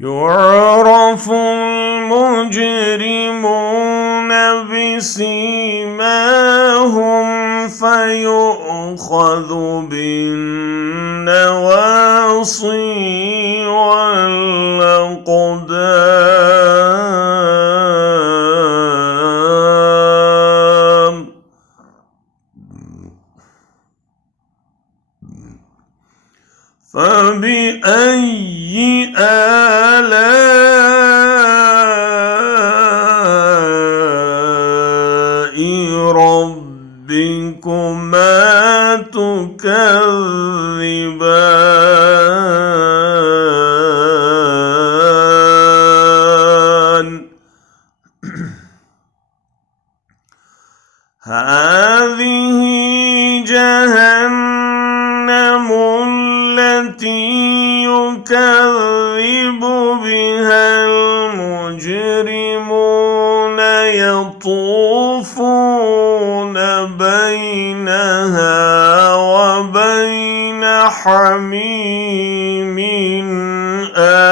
يعرف المجرمون بسيماهم فيؤخذ بالنواصي والأقدام فبأي آلاء ربكما تكذبان هذه جهنم التي يكذب بها المجرمون يطوفون بينها وبين حميم آن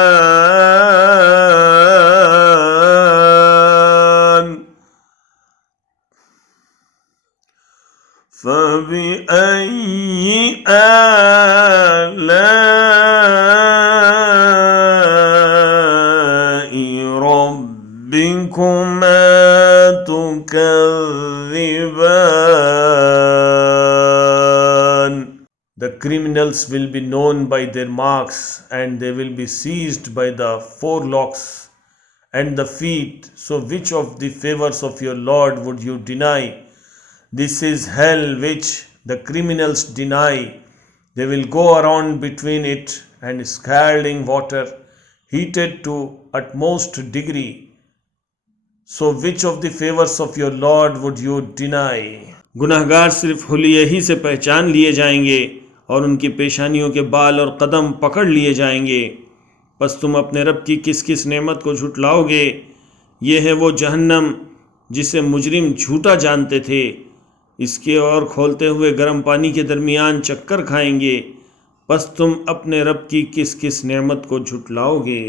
فبأي آلاء ربكما تكذبان. The criminals will be known by their marks, and they will be seized by the forelocks and the feet. So which of the favors of your Lord would you deny? This is hell which the criminals deny. They will go around between it and scalding water, heated to utmost degree. So which of the favors of your Lord would you deny? गुनहगार सिर्फ हुलिये ही से पहचान लिए जाएंगे और उनकी पेशानियों के बाल और कदम पकड़ लिए जाएंगे। बस तुम अपने रब की किस किस नेमत को झुटलाओगे। ये है वो जहन्नम जिसे मुजरिम झूठा जानते थे। इसके और खोलते हुए गर्म पानी के दरमियान चक्कर खाएंगे। बस तुम अपने रब की किस किस नेमत को झुटलाओगे।